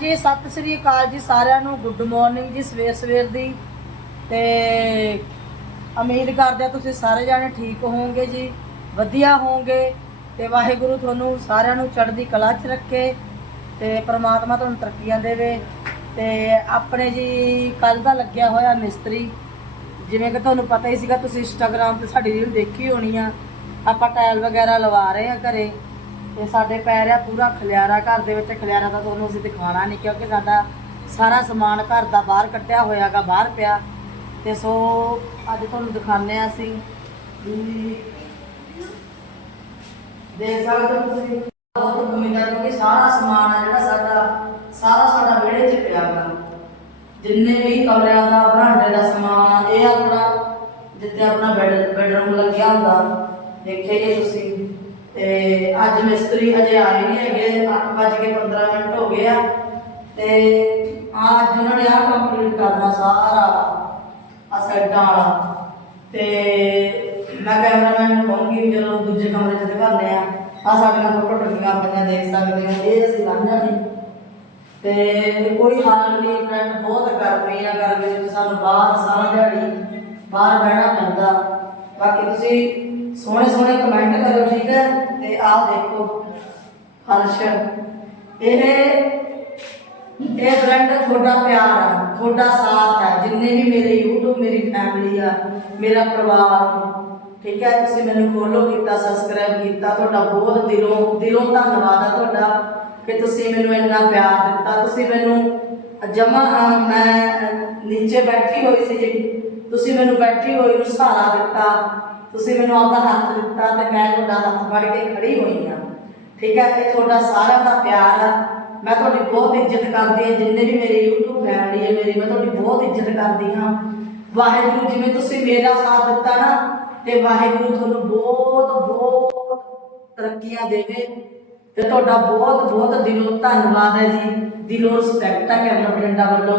ਜੀ, ਸਤਿ ਸ੍ਰੀ ਅਕਾਲ ਜੀ ਸਾਰਿਆਂ ਨੂੰ। ਗੁੱਡ ਮਾਰਨਿੰਗ ਜੀ, ਸਵੇਰ ਸਵੇਰ ਦੀ। ਤੇ ਉਮੀਦ ਕਰਦੇ ਆ ਤੁਸੀਂ ਸਾਰੇ ਜਾਣੇ ਠੀਕ ਹੋਵੋਗੇ ਜੀ, ਵਧੀਆ ਹੋਵੋਗੇ। ਤੇ ਵਾਹਿਗੁਰੂ ਤੁਹਾਨੂੰ ਸਾਰਿਆਂ ਨੂੰ ਚੜ੍ਹਦੀ ਕਲਾ 'ਚ ਰੱਖੇ ਤੇ ਪ੍ਰਮਾਤਮਾ ਤੁਹਾਨੂੰ ਤਰੱਕੀਆਂ ਦੇਵੇ। ਤੇ ਆਪਣੇ ਜੀ ਕੱਲ ਦਾ ਲੱਗਿਆ ਹੋਇਆ ਮਿਸਤਰੀ, ਜਿਵੇਂ ਕਿ ਤੁਹਾਨੂੰ ਪਤਾ ਹੀ ਸੀਗਾ, ਤੁਸੀਂ ਇੰਸਟਾਗ੍ਰam ਤੇ ਸਾਡੀ ਰੀਲ ਦੇਖੀ ਹੋਣੀ ਆ। ਆਪਾਂ ਟਾਇਲ ਵਗੈਰਾ ਲਵਾ ਰਹੇ ਆ ਘਰੇ। ਤੇ ਸਾਡੇ ਪੈ ਰਿਹਾ ਪੂਰਾ ਖਲਿਆਰਾ, ਘਰ ਦੇ ਵਿੱਚ ਖਲਿਆਰਾ ਤਾਂ ਤੁਹਾਨੂੰ ਅਸੀਂ ਦਿਖਾਉਣਾ ਨਹੀਂ, ਕਿਉਂਕਿ ਸਾਡਾ ਸਾਰਾ ਸਮਾਨ ਘਰ ਦਾ ਬਾਹਰ ਕੱਢਿਆ ਹੋਇਆਗਾ, ਬਾਹਰ ਪਿਆ। ਤੇ ਸੋ, ਅੱਜ ਤੁਹਾਨੂੰ ਦਿਖਾਉਂਦੇ ਆ ਅਸੀਂ ਦੇਖ ਸਕਦੇ ਹੋ ਤੁਸੀਂ, ਬਹੁਤ ਉਮੀਦਾਂ ਕਿਉਂਕਿ ਸਾਰਾ ਸਮਾਨ ਆ ਜਿਹੜਾ ਸਾਡਾ, ਸਾਰਾ ਸਾਡਾ ਵਿਹੜੇ 'ਚ ਪਿਆ ਗਾ ਜਿੰਨੇ ਵੀ ਕਮਰਿਆਂ ਦਾ, ਬਰਾਂਡੇ ਦਾ ਸਮਾਨ ਆ, ਇਹ ਆਪਣਾ, ਜਿੱਥੇ ਆਪਣਾ ਬੈੱਡ, ਬੈੱਡਰੂਮ ਲੱਗਿਆ ਹੁੰਦਾ, ਦੇਖਿਆ ਜੇ ਤੁਸੀਂ। ਤੇ ਅੱਜ ਮਿਸਤਰੀ ਹਜੇ ਆਏ ਨਹੀਂ ਹੈਗੇ 8:15 ਮਿੰਟ ਹੋ ਗਏ ਆ। ਤੇ ਅੱਜ ਉਹਨਾਂ ਨੇ ਆ ਕੰਪਲੀਟ ਕਰਨਾ ਸਾਰਾ ਆ ਸਾਈਡਾਂ ਵਾਲਾ। ਤੇ ਮੈਂ ਕੈਮਰਾਮੈਨ ਨੂੰ ਕਹੂੰਗੀ ਵੀ ਦੂਜੇ ਕਮਰੇ 'ਚ ਦਿਖਾਉਂਦੇ ਆ। ਆ ਸਾਡੀਆਂ ਫੋਟੋ ਟੱਕੀਆਂ ਪਈਆਂ ਦੇਖ ਸਕਦੇ ਹੋ ਇਹ ਅਸੀਂ ਲਾਂਝਾ ਨਹੀਂ ਤੇ ਕੋਈ ਹਾਲ ਨਹੀਂ ਫਰੈਂਡ ਬਹੁਤ ਗਰਮੀ ਆ, ਗਰਮੀ ਵਿੱਚ ਸਾਨੂੰ ਬਾਹਰ ਸਾਰਾ ਦਿਹਾੜੀ ਬਾਹਰ ਬਹਿਣਾ ਪੈਂਦਾ। ਬਾਕੀ ਤੁਸੀਂ ਸੋਹਣੇ ਸੋਹਣੇ ਕਮੈਂਟ ਕਰੋ, ਠੀਕ ਹੈ? ਤੇ ਆਹ ਦੇਖੋ, ਹਰਸ਼। ਇਹ ਇਹ ਫਰੈਂਡ ਤੁਹਾਡਾ ਪਿਆਰ ਆ, ਤੁਹਾਡਾ ਸਾਥ ਹੈ ਜਿੰਨੇ ਵੀ ਮੇਰੇ YouTube, ਮੇਰੀ ਫੈਮਿਲੀ ਆ, ਮੇਰਾ ਪਰਿਵਾਰ, ਠੀਕ ਹੈ? ਤੁਸੀਂ ਮੈਨੂੰ ਫੋਲੋ ਕੀਤਾ ਸਬਸਕ੍ਰਾਈਬ ਕੀਤਾ, ਤੁਹਾਡਾ ਬਹੁਤ ਦਿਲੋਂ ਦਿਲੋਂ ਧੰਨਵਾਦ ਆ ਤੁਹਾਡਾ ਕਿ ਤੁਸੀਂ ਮੈਨੂੰ ਇੰਨਾ ਪਿਆਰ ਦਿੱਤਾ। ਤੁਸੀਂ ਮੈਨੂੰ, ਜਮਾ ਮੈਂ ਨੀਚੇ ਬੈਠੀ ਹੋਈ ਸੀ ਜੀ। ਤੁਸੀਂ ਮੈਨੂੰ ਬੈਠੀ ਹੋਈ ਨੂੰ ਸਹਾਰਾ ਦਿੱਤਾ। ਤੁਸੀਂ ਮੈਨੂੰ ਆਪਦਾ ਹੱਥ ਦਿੱਤਾ ਤੇ ਮੈਂ ਤੁਹਾਡਾ ਹੱਥ ਫੜ ਕੇ ਖੜੀ ਹੋਈ ਹਾਂ। ਠੀਕ ਹੈ, ਇਹ ਤੁਹਾਡਾ ਸਾਰਿਆਂ ਦਾ ਪਿਆਰ ਆ। ਮੈਂ ਤੁਹਾਡੀ ਬਹੁਤ ਇੱਜ਼ਤ ਕਰਦੀ ਹਾਂ। ਜਿੰਨੇ ਵੀ ਮੇਰੇ YouTube ਫੈਮਿਲੀ ਹੈ ਮੇਰੀ, ਮੈਂ ਤੁਹਾਡੀ ਬਹੁਤ ਇੱਜ਼ਤ ਕਰਦੀ ਹਾਂ। ਵਾਹਿਗੁਰੂ, ਜਿਵੇਂ ਤੁਸੀਂ ਮੇਰਾ ਸਾਥ ਦਿੱਤਾ ਨਾ, ਤੇ ਵਾਹਿਗੁਰੂ ਤੁਹਾਨੂੰ ਬਹੁਤ ਬਹੁਤ ਤਰੱਕੀਆਂ ਦੇਵੇ। ਤੇ ਤੁਹਾਡਾ ਬਹੁਤ ਬਹੁਤ ਦਿਲੋਂ ਧੰਨਵਾਦ ਹੈ ਜੀ। ਦਿਲੋਂ ਰਿਸਪੈਕਟ ਹੈ ਕੈਮਰਾ ਬਠਿੰਡਾ ਵੱਲੋਂ।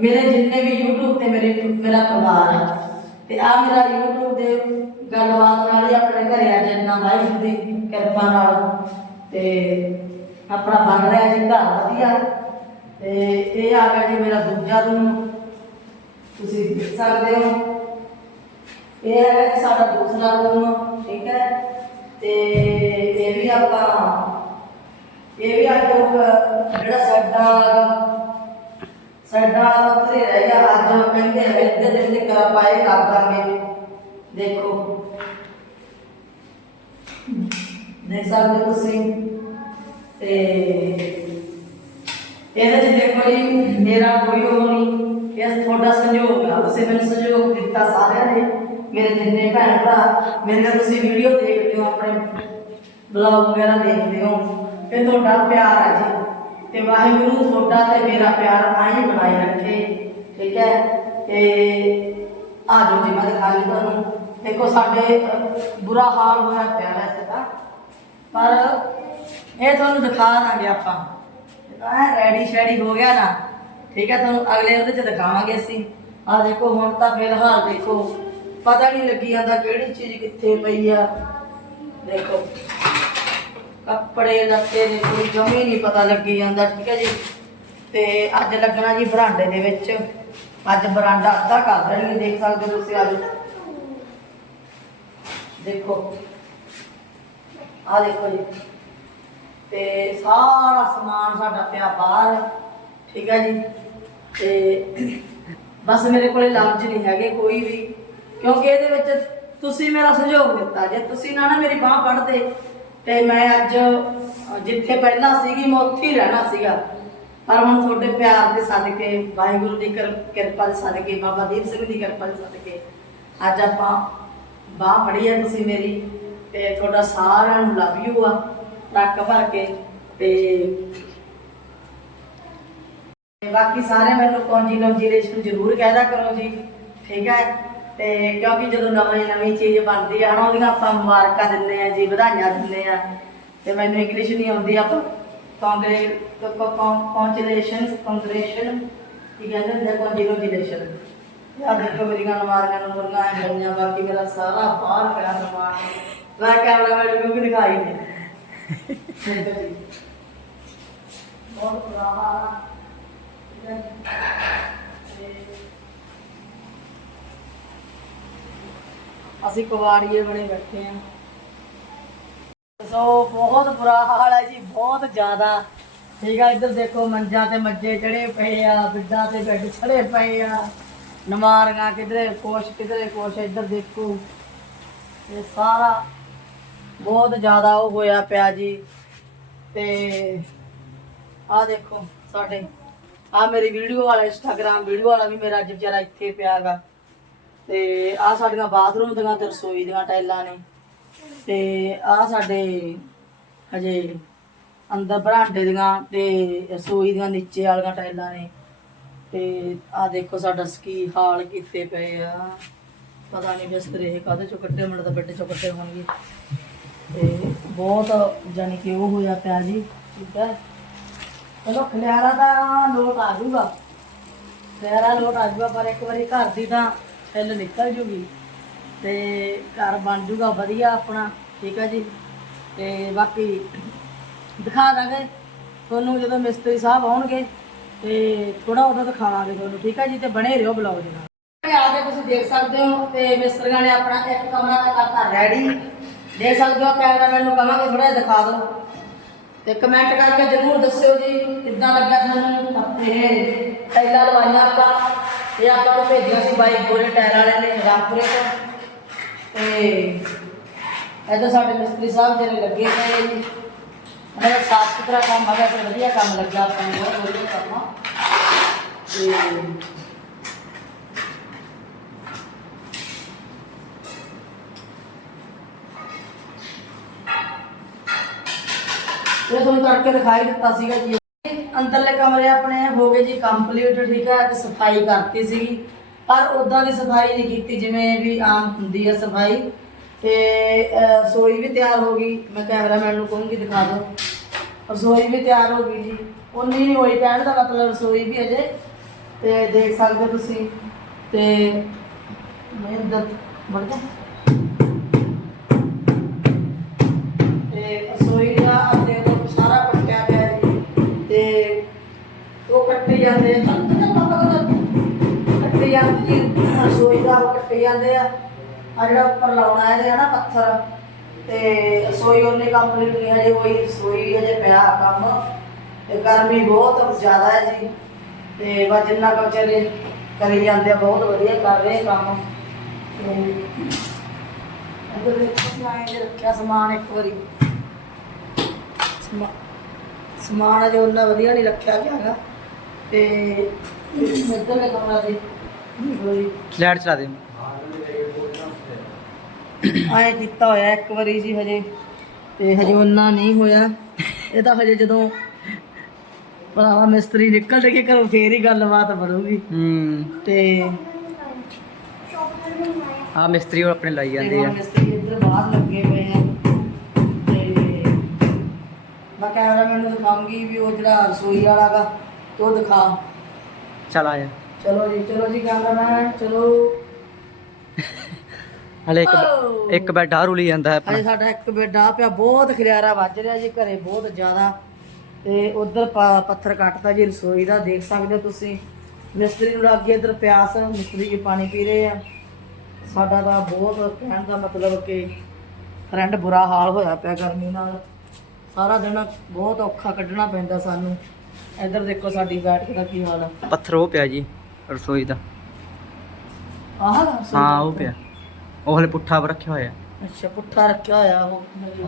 ਮੇਰੇ ਜਿੰਨੇ ਵੀ YouTube ਤੇ ਮੇਰੇ, ਮੇਰਾ ਪਰਿਵਾਰ ਆ। ਤੇ ਆ ਮੇਰਾ YouTube ਦੇ ਗੱਲਬਾਤ ਨਾਲ ਹੀ ਆਪਣੇ ਘਰੇ ਆ ਜਿੰਨਾ ਵਾਹਿਗੁਰੂ ਦੀ ਕਿਰਪਾ ਨਾਲ। ਤੇ ਆਪਣਾ ਬਣ ਰਿਹਾ ਜੀ, ਘਰ ਵਧੀਆ। ਤੇ ਇਹ ਆ ਗਿਆ ਜੀ ਮੇਰਾ ਦੂਜਾ ਰੂਮ ਤੁਸੀਂ ਦੇਖ ਸਕਦੇ ਹੋ। ਇਹ ਹੈ ਸਾਡਾ ਦੂਸਰਾ ਰੂਮ ਠੀਕ ਹੈ। ਤੇ ਇਹ ਵੀ ਆਪਾਂ ਇਹ ਵੀ ਅੱਜ ਉਹ, ਜਿਹੜਾ ਸਾਡਾ ਸਾਡਾ ਉੱਥੇ ਰਹਿ ਗਿਆ। ਅੱਜ ਕਹਿੰਦੇ ਆ ਦੇ ਤੇ ਪਾਏ ਕਰ ਦਾਂਗੇ। ਦੇਖੋ ਦੇਖ ਸਕਦੇ ਹੋ ਤੁਸੀਂ ਤੇ ਇਹਦੇ ਚ ਦੇਖੋ ਜੀ ਮੇਰਾ ਕੋਈ ਉਹ ਨਹੀਂ ਇਹ ਤੁਹਾਡਾ ਸਹਿਯੋਗ ਆ ਤੁਸੀਂ ਮੈਨੂੰ ਸਹਿਯੋਗ ਦਿੱਤਾ ਸਾਰਿਆਂ ਨੇ ਮੇਰੇ ਜਿੰਨੇ ਭੈਣ ਭਰਾ ਮੇਰੇ ਤੁਸੀਂ ਵੀਡੀਓ ਦੇਖਦੇ ਹੋ ਆਪਣੇ ਬਲੌਗ ਵਗੈਰਾ ਦੇਖਦੇ ਹੋ ਇਹ ਤੁਹਾਡਾ ਪਿਆਰ ਆ ਜੀ ਤੇ ਵਾਹਿਗੁਰੂ ਤੁਹਾਡਾ ਤੇ ਮੇਰਾ ਪਿਆਰ ਆਈ ਬਣਾਈ ਰੱਖੇ ਠੀਕ ਹੈ ਤੇ ਆ ਜਾਓ ਜੀ ਮੈਂ ਦਿਖਾ ਲਈ ਤੁਹਾਨੂੰ ਦੇਖੋ ਸਾਡੇ ਬੁਰਾ ਹਾਲ ਹੋਇਆ ਪਿਆ ਵੈਸੇ ਤਾਂ। ਪਰ ਇਹ ਤੁਹਾਨੂੰ ਦਿਖਾ ਦਾਂਗੇ ਆਪਾਂ। ਐ ਰੈਡੀ ਸ਼ੈਡੀ ਹੋ ਗਿਆ ਨਾ। ਠੀਕ ਹੈ, ਤੁਹਾਨੂੰ ਅਗਲੇ ਉਹਦੇ ਚ ਦਿਖਾਵਾਂਗੇ ਅਸੀਂ। ਆ ਦੇਖੋ, ਹੁਣ ਤਾਂ ਫਿਲਹਾਲ ਦੇਖੋ, ਪਤਾ ਨਹੀਂ ਲੱਗੀ ਜਾਂਦਾ ਕਿਹੜੀ ਚੀਜ਼ ਕਿੱਥੇ ਪਈ ਆ। ਦੇਖੋ, ਕੱਪੜੇ ਲੱਤੇ ਦੇ ਕੋਈ ਜਮੀ ਨਹੀਂ ਪਤਾ ਲੱਗੀ ਜਾਂਦਾ, ਠੀਕ ਹੈ ਜੀ। ਤੇ ਅੱਜ ਲੱਗਣਾ ਜੀ ਬਰਾਂਡੇ ਦੇ ਵਿੱਚ। ਅੱਜ ਬਰਾਂਡਾ ਅੱਧਾ ਕਰ ਦੇਣਗੇ ਦੇਖ ਸਕਦੇ ਹੋ ਤੁਸੀਂ ਅੱਜ। ਦੇਖੋ। ਆ ਦੇਖੋ ਜੀ। ਤੇ ਸਾਰਾ ਸਮਾਨ ਸਾਡਾ ਪਿਆ ਬਾਹਰ। ਠੀਕ ਹੈ ਜੀ। ਤੇ ਬਸ ਮੇਰੇ ਕੋਲੇ ਲਫ਼ਜ਼ ਨਹੀਂ ਹੈਗੇ ਕੋਈ ਵੀ। ਕਿਉਂਕਿ ਇਹਦੇ ਵਿੱਚ ਤੁਸੀਂ ਮੇਰਾ ਸਹਿਯੋਗ ਦਿੱਤਾ। ਜੇ ਤੁਸੀਂ ਨਾ ਨਾ ਮੇਰੀ ਬਾਹ ਫੜਦੇ, ਤੇ ਮੈਂ ਅੱਜ ਜਿੱਥੇ ਪਹਿਲਾਂ ਸੀਗੀ, ਮੈਂ ਉੱਥੇ ਹੀ ਰਹਿਣਾ ਸੀਗਾ। ਪਰ ਹੁਣ ਤੁਹਾਡੇ ਪਿਆਰ ਦੇ ਸਦਕੇ, ਵਾਹਿਗੁਰੂ ਦੀ ਕਿਰ- ਕਿਰਪਾ ਦੇ ਸਦਕੇ, ਬਾਬਾ ਦੀਪ ਸਿੰਘ ਦੀ ਕਿਰਪਾ ਦੇ ਸਦਕੇ, ਅੱਜ ਆਪਾਂ ਬਾਹ ਫੜੀ ਹੈ ਤੁਸੀਂ ਮੇਰੀ ਤੇ ਤੁਹਾਡਾ ਸਾਰਿਆਂ ਨੂੰ ਲਵ ਯੂ ਆ ਰੱਖ ਭਰ ਕੇ ਤੇ ਬਾਕੀ ਸਾਰੇ ਮੈਨੂੰ ਕੰਜੀਨੋਜੀਲੇਸ਼ਨ ਜ਼ਰੂਰ ਕਹਿਦਾ ਕਰੋ ਜੀ, ਠੀਕ ਹੈ ਤੇ ਕਿਉਂਕਿ ਜਦੋਂ ਨਵੀਂ ਨਵੀਂ ਚੀਜ਼ ਬਣਦੀ ਆ ਨਾ, ਉਹਦੀਆਂ ਆਪਾਂ ਮੁਬਾਰਕਾਂ ਦਿੰਦੇ ਆ ਜੀ, ਵਧਾਈਆਂ ਦਿੰਦੇ ਆ, ਤੇ ਮੈਨੂੰ ਇੰਗਲਿਸ਼ ਨਹੀਂ ਆਉਂਦੀ, ਆਪਾਂ ਕਾਂਗਰੇ ਕੰਗ੍ਰੈਚੁਲੇਸ਼ਨਸ ਕੀ ਕਹਿੰਦੇ ਹੁੰਦੇ ਕੰਜੀਨੋਜੀਲੇਸ਼ਨ ਯਾਦ ਰੱਖੋ ਮੇਰੀਆਂ ਨਮਾਰੀਆਂ ਨੂੰ ਮੁਰਗਾ ਐ ਬੰਨਿਆ ਬਾਕੀ ਮੇਰਾ ਸਾਰਾ ਬਾਹਰ ਪਿਆ ਸਮਾਨ। ਮੈਂ ਕੈਮਰਾਮੈਨ ਨੂੰ ਵੀ ਦਿਖਾਈ ਨਹੀਂ ਬਹੁਤ ਬੁਰਾ ਹਾਲ ਆ। ਠੀਕ ਹੈ ਤੇ ਅਸੀਂ ਕੁਵਾੜੀਏ ਬਣੇ ਬੈਠੇ ਆ। ਸੋ ਬਹੁਤ ਬੁਰਾ ਹਾਲ ਹੈ ਜੀ ਬਹੁਤ ਜ਼ਿਆਦਾ। ਠੀਕ ਆ ਇੱਧਰ ਦੇਖੋ ਮੰਜਾਂ ਤੇ ਮੱਜੇ ਚੜੇ ਪਏ ਆ ਬਿੱਡਾਂ ਤੇ ਬੈੱਡ ਚੜੇ ਪਏ ਆ। ਨਮਾਰੀਆਂ ਕਿਧਰੇ, ਕੁਛ ਕਿਧਰੇ, ਕੁਛ ਇੱਧਰ ਦੇਖੋ। ਇਹ ਸਾਰਾ ਬਹੁਤ ਜ਼ਿਆਦਾ ਉਹ ਹੋਇਆ ਪਿਆ ਜੀ। ਤੇ ਆ ਦੇਖੋ ਸਾਡੇ ਆ ਮੇਰੀ ਵੀਡੀਓ ਵਾਲਾ, ਇੰਸਟਾਗ੍ਰਾਮ ਵੀਡੀਓ ਵਾਲਾ ਵੀ ਮੇਰਾ ਅੱਜ ਵਿਚਾਰਾ ਇੱਥੇ ਪਿਆਗਾ। ਤੇ ਆ ਸਾਡੀਆਂ ਬਾਥਰੂਮ ਦੀਆਂ ਤੇ ਰਸੋਈ ਦੀਆਂ ਟਾਈਲਾਂ ਨੇ। ਤੇ ਆ ਸਾਡੇ ਹਜੇ ਅੰਦਰ ਬਰਾਂਡੇ ਦੀਆਂ ਤੇ ਰਸੋਈ ਦੀਆਂ ਨੀਚੇ ਵਾਲੀਆਂ ਟਾਈਲਾਂ ਨੇ। ਤੇ ਆ ਦੇਖੋ ਸਾਡਾ ਸਕੀ ਹਾਲ ਕੀਤੇ ਪਏ ਆ। ਪਤਾ ਨਹੀਂ ਬਿਸਤਰੇ ਇਹ ਕਾਹਦੇ ਚੋਂ ਕੱਟੇ ਮੈਨੂੰ ਤਾਂ ਬੈੱਡ ਚੋਂ ਕੱਟੇ ਹੋਣਗੇ। ਤੇ ਬਹੁਤ ਜਾਨੀ ਕਿ ਉਹ ਹੋਇਆ ਪਿਆ ਜੀ, ਠੀਕ ਹੈ ਚਲੋ ਖਲਿਆਰਾ ਦਾ ਲੋਟ ਆ ਜਾਊਗਾ। ਖਲਿਆਰਾ ਲੋਟ ਆ ਜਾਊਗਾ, ਪਰ ਇੱਕ ਵਾਰੀ ਘਰ ਦੀ ਤਾਂ ਛਿੱਲ ਨਿਕਲ ਜੂਗੀ। ਤੇ ਘਰ ਬਣ ਜੂਗਾ ਵਧੀਆ ਆਪਣਾ, ਠੀਕ ਹੈ ਜੀ। ਤੇ ਬਾਕੀ ਦਿਖਾ ਦਾਂਗੇ। ਤੁਹਾਨੂੰ ਜਦੋਂ ਮਿਸਤਰੀ ਸਾਹਿਬ ਆਉਣਗੇ ਤੇ ਥੋੜਾ ਉਦੋਂ ਦਿਖਾਵਾਂਗੇ ਤੁਹਾਨੂੰ, ਠੀਕ ਹੈ ਜੀ? ਤੇ ਬਣੇ ਰਹੋ ਬਲੌਗ ਦੇ ਨਾਲ। ਆ ਕੇ ਤੁਸੀਂ ਦੇਖ ਸਕਦੇ ਹੋ, ਤੇ ਮਿਸਤਰੀਆਂ ਨੇ ਆਪਣਾ ਇੱਕ ਕਮਰਾ ਕਰਤਾ ਰੈਡੀ ਦੇਖ ਸਕਦੇ ਹੋ ਕੈਮਰਾਮੈਨ ਨੂੰ ਕਹਾਂਗੇ ਥੋੜਾ ਜਿਹਾ ਦਿਖਾ ਦਿਓ। ਤੇ ਕਮੈਂਟ ਕਰਕੇ ਜਰੂਰ ਦੱਸਿਓ ਜੀ, ਕਿੱਦਾਂ ਲੱਗਿਆ ਤੁਹਾਨੂੰ ਆਪਣੇ ਟਾਈਲਾਂ ਲਵਾਈਆਂ ਆਪਾਂ। ਇਹ ਆਪਾਂ ਨੂੰ ਭੇਜਿਆ ਸੀ ਬਾਈ ਗੋਰੇ ਟਾਇਰ ਵਾਲੇ ਨੇ, ਰਾਮਪੁਰੇ ਤੋਂ। ਤੇ ਇਹਦਾ ਸਾਡੇ ਮਿਸਤਰੀ ਸਾਹਿਬ ਜਿਹੜੇ ਲੱਗੇ ਪਏ ਜੀ। ਉਹਨਾਂ ਸਾਫ਼ ਸੁਥਰਾ ਕੰਮ ਹੈਗਾ ਤੇ ਵਧੀਆ ਕੰਮ ਲੱਗਾ ਆਪਾਂ ਨੂੰ, ਬਹੁਤ ਵਧੀਆ ਕੰਮ ਆ। ਤੇ ਇਹ ਤੁਹਾਨੂੰ ਕਰਕੇ ਦਿਖਾਈ ਦਿੱਤਾ ਸੀਗਾ ਜੀ। ਅੰਦਰਲੇ ਕਮਰੇ ਆਪਣੇ ਹੋ ਗਏ ਜੀ ਕੰਪਲੀਟ ਠੀਕ ਹੈ ਤੇ ਸਫ਼ਾਈ ਕਰਤੀ ਸੀਗੀ। ਪਰ ਉਦਾਂ ਦੀ ਸਫ਼ਾਈ ਨਹੀਂ ਕੀਤੀ, ਜਿਵੇਂ ਵੀ ਆਮ ਹੁੰਦੀ ਹੈ ਸਫ਼ਾਈ। ਤੇ ਰਸੋਈ ਵੀ ਤਿਆਰ ਹੋ ਗਈ। ਮੈਂ ਕੈਮਰਾਮੈਨ ਨੂੰ ਕਹੂੰਗੀ, ਦਿਖਾ ਦਿਓ। ਰਸੋਈ ਵੀ ਤਿਆਰ ਹੋ ਗਈ ਜੀ। ਉਨੀ ਨਹੀਂ ਹੋਈ ਕਹਿਣ ਦਾ ਮਤਲਬ ਰਸੋਈ ਵੀ ਅਜੇ, ਤੇ ਦੇਖ ਸਕਦੇ ਹੋ ਤੁਸੀਂ। ਤੇ, ਮੈਂ ਇੱਧਰ ਵੜ ਤੇ ਰਸੋਈ ਦਾ ਆਹ ਦੇਖ ਸਾਰਾ ਕੱਟਿਆ ਪਿਆ ਜੀ। ਤੇ ਉਹ ਕੱਟੇ ਜਾਂਦੇ ਆ। ਚੱਲ ਚੱਲ ਕੱਟੇ ਜਾਂਦੇ ਜੀ ਰਸੋਈ ਦਾ ਉਹ ਕੱਟੇ ਜਾਂਦੇ ਆ। ਆ ਜਿਹੜਾ ਉੱਪਰ ਲਾਉਣਾ ਇਹਦੇ ਆ ਪੱਥਰ। ਤੇ ਰਸੋਈ ਉਹਨੇ ਕੰਪਲੀਟ ਨਹੀਂ ਹਜੇ ਹੋਈ, ਰਸੋਈ ਹਜੇ ਪਿਆ ਕੰਮ। ਤੇ ਗਰਮੀ ਬਹੁਤ ਜ਼ਿਆਦਾ ਹੈ ਜੀ। ਤੇ ਬਸ ਜਿੰਨਾ ਕੁ ਵਿਚਾਰੇ ਕਰੀ ਜਾਂਦੇ ਆ, ਬਹੁਤ ਵਧੀਆ ਕਰ ਰਹੇ ਕੰਮ। ਤੇ ਅੰਦਰ ਦੇਖੋ ਸਮਾਨ ਜੇ ਰੱਖਿਆ ਸਮਾਨ ਇੱਕ ਵਾਰੀ। ਸਮਾਨ ਅਜੇ ਉਹਨਾਂ ਵਧੀਆ ਨਹੀਂ ਰੱਖਿਆ ਗਿਆ ਹੈਗਾ। ਤੇ ਇੱਧਰਲੇ ਕਮਰਾ ਦੇ ਲਾਈਟ ਚਲਾ ਦੇ। ਆਏ ਕੀਤਾ ਹੋਇਆ ਇੱਕ ਵਾਰੀ ਜੀ ਹਜੇ ਤੇ ਹਜੇ ਉਹਨਾਂ ਨਹੀਂ ਹੋਇਆ। ਇਹ ਤਾਂ ਹਜੇ ਜਦੋਂ ਭਰਾਵਾ ਮਿਸਤਰੀ ਨਿਕਲ ਕੇ ਘਰੋਂ ਫੇਰ ਹੀ ਗੱਲਬਾਤ ਬਣੂਗੀ। ਹੂੰ। ਤੇ ਆ ਮਿਸਤਰੀ ਉਹ ਆਪਣੇ ਲਾਈ ਜਾਂਦੇ ਆ। ਮਿਸਤਰੀ ਇੱਧਰ ਬਾਹਰ ਲੱਗੇ ਹੋਏ ਆ। ਤੇ ਮੈਂ ਕੈਮਰਾਮੈਨ ਨੂੰ ਦਿਖਾਉਂਗੀ ਵੀ ਉਹ ਜਿਹੜਾ ਰਸੋਈ ਵਾਲਾ ਗਾ ਉਹ ਦਿਖਾ। ਚਲ ਆਇਆ ਚਲੋ ਜੀ ਚਲੋ ਜੀ ਕੈਮਰਾਮੈਨ ਚਲੋ। ਹਲੇ ਇੱਕ। ਇੱਕ ਬੈੱਡ ਆ ਰੁਲੀ ਜਾਂਦਾ ਹੈ ਆਪਣਾ। ਸਾਡਾ ਇੱਕ ਬੈੱਡ ਪਿਆ ਬਹੁਤ ਖਿਲਾਰਾ ਵੱਜ ਰਿਹਾ ਜੀ ਘਰੇ ਬਹੁਤ ਜ਼ਿਆਦਾ। ਤੇ ਉਧਰ ਪੱਥਰ ਕੱਟਦਾ ਜੀ ਰਸੋਈ ਦਾ ਦੇਖ ਸਕਦੇ ਹੋ ਤੁਸੀਂ। ਮਿਸਤਰੀ ਨੂੰ ਲੱਗ ਇਧਰ ਪਿਆਸ ਮਿਸਤਰੀ ਜੀ ਪਾਣੀ ਪੀ ਰਹੇ ਆ। ਸਾਡਾ ਤਾਂ ਬਹੁਤ ਕਹਿਣ ਦਾ ਮਤਲਬ ਕਿ ਫਰੈਂਡ ਬੁਰਾ ਹਾਲ ਹੋਇਆ ਪਿਆ ਗਰਮੀ ਨਾਲ। ਸਾਰਾ ਦਿਨ ਬਹੁਤ ਔਖਾ ਕੱਢਣਾ ਪੈਂਦਾ ਸਾਨੂੰ। ਇਧਰ ਦੇਖੋ ਸਾਡੀ ਬੈਠਕ ਦਾ ਕੀ ਹਾਲ ਆ। ਪੱਥਰ ਉਹ ਪਿਆ ਜੀ ਰਸੋਈ ਦਾ। ਆਹ ਰਸੋਈ ਹਾਂ? ਉਹ ਪਿਆ। ਉਹ ਹਲੇ ਪੁੱਠਾ ਪਰ ਰੱਖਿਆ ਹੋਇਆ। ਅੱਛਾ ਪੁੱਠਾ ਰੱਖਿਆ ਹੋਇਆ ਉਹ।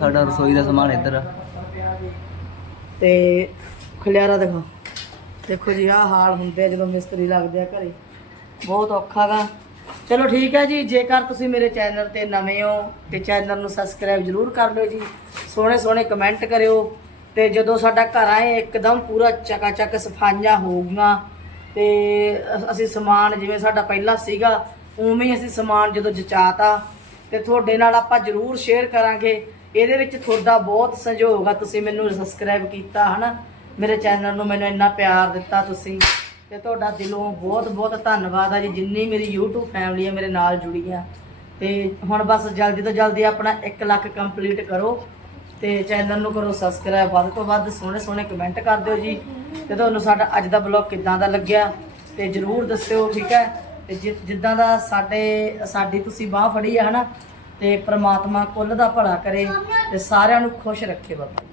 ਸਾਡਾ ਰਸੋਈ ਦਾ ਸਮਾਨ ਇੱਧਰ ਆ। ਤੇ ਖਲਿਆਰਾ ਦੇਖੋ। ਦੇਖੋ ਜੀ ਆਹ ਹਾਲ ਹੁੰਦੇ ਆ ਜਦੋਂ ਮਿਸਤਰੀ ਲੱਗਦੇ ਆ ਘਰੇ। ਬਹੁਤ ਔਖਾ ਗਾ। ਚਲੋ ਠੀਕ ਹੈ ਜੀ ਜੇਕਰ ਤੁਸੀਂ ਮੇਰੇ ਚੈਨਲ ਤੇ ਨਵੇਂ ਹੋ ਤੇ ਚੈਨਲ ਨੂੰ ਸਬਸਕ੍ਰਾਈਬ ਜਰੂਰ ਕਰ ਲਿਓ ਜੀ। ਸੋਹਣੇ ਸੋਹਣੇ ਕਮੈਂਟ ਕਰਿਓ। ਤੇ ਜਦੋਂ ਸਾਡਾ ਘਰ ਆਏ ਇੱਕਦਮ ਪੂਰਾ ਚਕਾਚਕ ਸਫਾਈਆਂ ਹੋ ਗਈਆਂ ਤੇ ਅਸੀਂ ਸਮਾਨ ਜਿਵੇਂ ਸਾਡਾ ਪਹਿਲਾਂ ਸੀਗਾ ਉਵੇਂ ਹੀ ਅਸੀਂ ਸਮਾਨ ਜਦੋਂ ਜਚਾਤਾ ਤੇ ਤੁਹਾਡੇ ਨਾਲ ਆਪਾਂ ਜਰੂਰ ਸ਼ੇਅਰ ਕਰਾਂਗੇ। ਇਹਦੇ ਵਿੱਚ ਤੁਹਾਡਾ ਬਹੁਤ ਸਹਿਯੋਗ ਆ। ਤੁਸੀਂ ਮੈਨੂੰ ਸਬਸਕ੍ਰਾਈਬ ਕੀਤਾ, ਹਨਾ? ਮੇਰੇ ਚੈਨਲ ਨੂੰ ਮੈਨੂੰ ਇੰਨਾ ਪਿਆਰ ਦਿੱਤਾ ਤੁਸੀਂ। ਤੇ ਤੁਹਾਡਾ ਦਿਲੋਂ ਬਹੁਤ ਬਹੁਤ ਧੰਨਵਾਦ ਆ ਜੀ। ਜਿੰਨੀ ਮੇਰੀ YouTube ਫੈਮਿਲੀ ਹੈ ਮੇਰੇ ਨਾਲ ਜੁੜੀ ਆ। ਤੇ ਹੁਣ ਬਸ ਜਲਦੀ ਤੋਂ ਜਲਦੀ ਆਪਣਾ 1 ਲੱਖ ਕੰਪਲੀਟ ਕਰੋ ਤੇ ਚੈਨਲ ਨੂੰ ਕਰੋ ਸਬਸਕ੍ਰਾਈਬ ਵੱਧ ਤੋਂ ਵੱਧ ਸੋਹਣੇ ਸੋਹਣੇ ਕਮੈਂਟ ਕਰ ਦਿਓ ਜੀ। ਤੇ ਤੁਹਾਨੂੰ ਸਾਡਾ ਅੱਜ ਦਾ ਬਲੌਗ ਕਿੱਦਾਂ ਦਾ ਲੱਗਿਆ, ਤੇ ਜਰੂਰ ਦੱਸਿਓ, ਠੀਕ ਹੈ? ਤੇ ਜਿ- ਜਿੱਦਾਂ ਦਾ ਸਾਡੇ, ਸਾਡੀ ਤੁਸੀਂ ਬਾਹ ਫੜੀ ਆ ਹਨਾ, ਤੇ ਪ੍ਰਮਾਤਮਾ ਕੁੱਲ ਦਾ ਭਲਾ ਕਰੇ ਤੇ ਸਾਰਿਆਂ ਨੂੰ ਖੁਸ਼ ਰੱਖੇ ਬਾਬਾ ਜੀ।